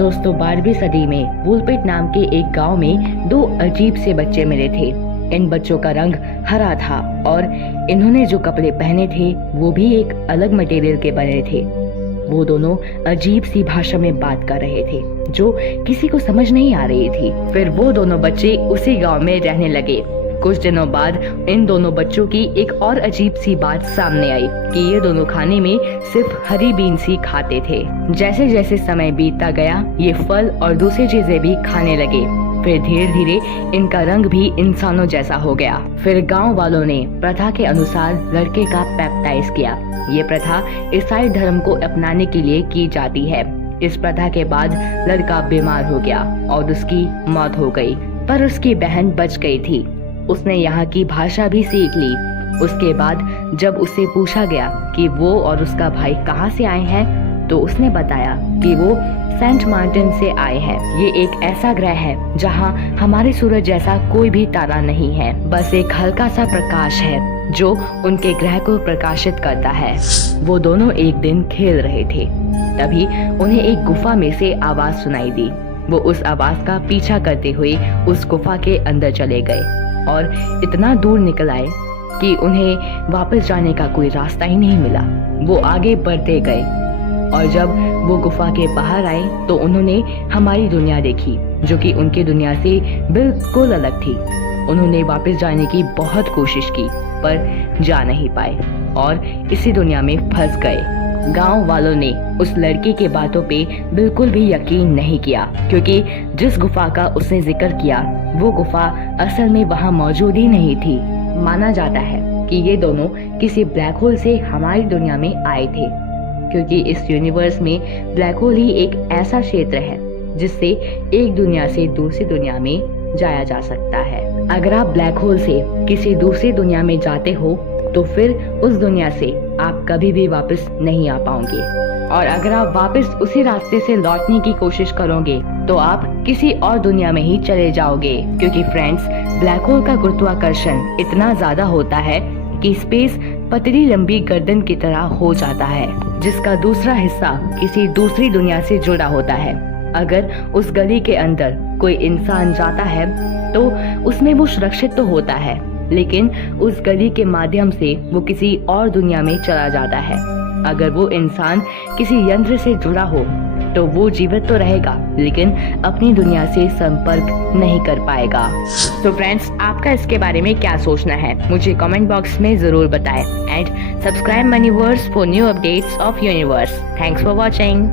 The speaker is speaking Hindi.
दोस्तों 12वीं सदी में वुलपिट नाम के एक गांव में दो अजीब से बच्चे मिले थे। इन बच्चों का रंग हरा था और इन्होंने जो कपड़े पहने थे वो भी एक अलग मटेरियल के बने थे। वो दोनों अजीब सी भाषा में बात कर रहे थे जो किसी को समझ नहीं आ रही थी। फिर वो दोनों बच्चे उसी गांव में रहने लगे। कुछ दिनों बाद इन दोनों बच्चों की एक और अजीब सी बात सामने आई कि ये दोनों खाने में सिर्फ हरी बीन्स ही खाते थे। जैसे जैसे समय बीतता गया ये फल और दूसरी चीजें भी खाने लगे। फिर धीरे धीरे इनका रंग भी इंसानों जैसा हो गया। फिर गांव वालों ने प्रथा के अनुसार लड़के का बैप्टाइज किया। ये प्रथा ईसाई धर्म को अपनाने के लिए की जाती है। इस प्रथा के बाद लड़का बीमार हो गया और उसकी मौत हो गई, पर उसकी बहन बच गई थी। उसने यहाँ की भाषा भी सीख ली। उसके बाद जब उससे पूछा गया कि वो और उसका भाई कहाँ से आए हैं, तो उसने बताया कि वो सेंट मार्टिन से आए हैं। ये एक ऐसा ग्रह है जहाँ हमारे सूरज जैसा कोई भी तारा नहीं है, बस एक हल्का सा प्रकाश है जो उनके ग्रह को प्रकाशित करता है। वो दोनों एक दिन खेल रहे थे, तभी उन्हें एक गुफा में से आवाज सुनाई दी। वो उस आवाज का पीछा करते हुए उस गुफा के अंदर चले गए और इतना दूर निकल आए कि उन्हें वापस जाने का कोई रास्ता ही नहीं मिला। वो आगे बढ़ते गए और जब वो गुफा के बाहर आए तो उन्होंने हमारी दुनिया देखी जो कि उनकी दुनिया से बिल्कुल अलग थी। उन्होंने वापस जाने की बहुत कोशिश की पर जा नहीं पाए और इसी दुनिया में फंस गए। गांव वालों ने उस लड़के के बातों पे बिल्कुल भी यकीन नहीं किया, क्योंकि जिस गुफा का उसने जिक्र किया वो गुफा असल में वहां मौजूद ही नहीं थी। माना जाता है कि ये दोनों किसी ब्लैक होल से हमारी दुनिया में आए थे, क्योंकि इस यूनिवर्स में ब्लैक होल ही एक ऐसा क्षेत्र है जिससे एक दुनिया से दूसरी दुनिया में जाया जा सकता है। अगर आप ब्लैक होल से किसी दूसरी दुनिया में जाते हो तो फिर उस दुनिया से आप कभी भी वापस नहीं आ पाओगे, और अगर आप वापस उसी रास्ते से लौटने की कोशिश करोगे तो आप किसी और दुनिया में ही चले जाओगे, क्योंकि फ्रेंड्स ब्लैक होल का गुरुत्वाकर्षण इतना ज्यादा होता है कि स्पेस पतली लंबी गर्दन की तरह हो जाता है, जिसका दूसरा हिस्सा किसी दूसरी दुनिया से जुड़ा होता है। अगर उस गली के अंदर कोई इंसान जाता है तो उसमें वो सुरक्षित तो होता है, लेकिन उस गली के माध्यम से वो किसी और दुनिया में चला जाता है। अगर वो इंसान किसी यंत्र से जुड़ा हो तो वो जीवित तो रहेगा लेकिन अपनी दुनिया से संपर्क नहीं कर पाएगा। तो फ्रेंड्स, आपका इसके बारे में क्या सोचना है मुझे कमेंट बॉक्स में जरूर बताएं and subscribe Moneyverse for new updates of universe. Thanks for watching.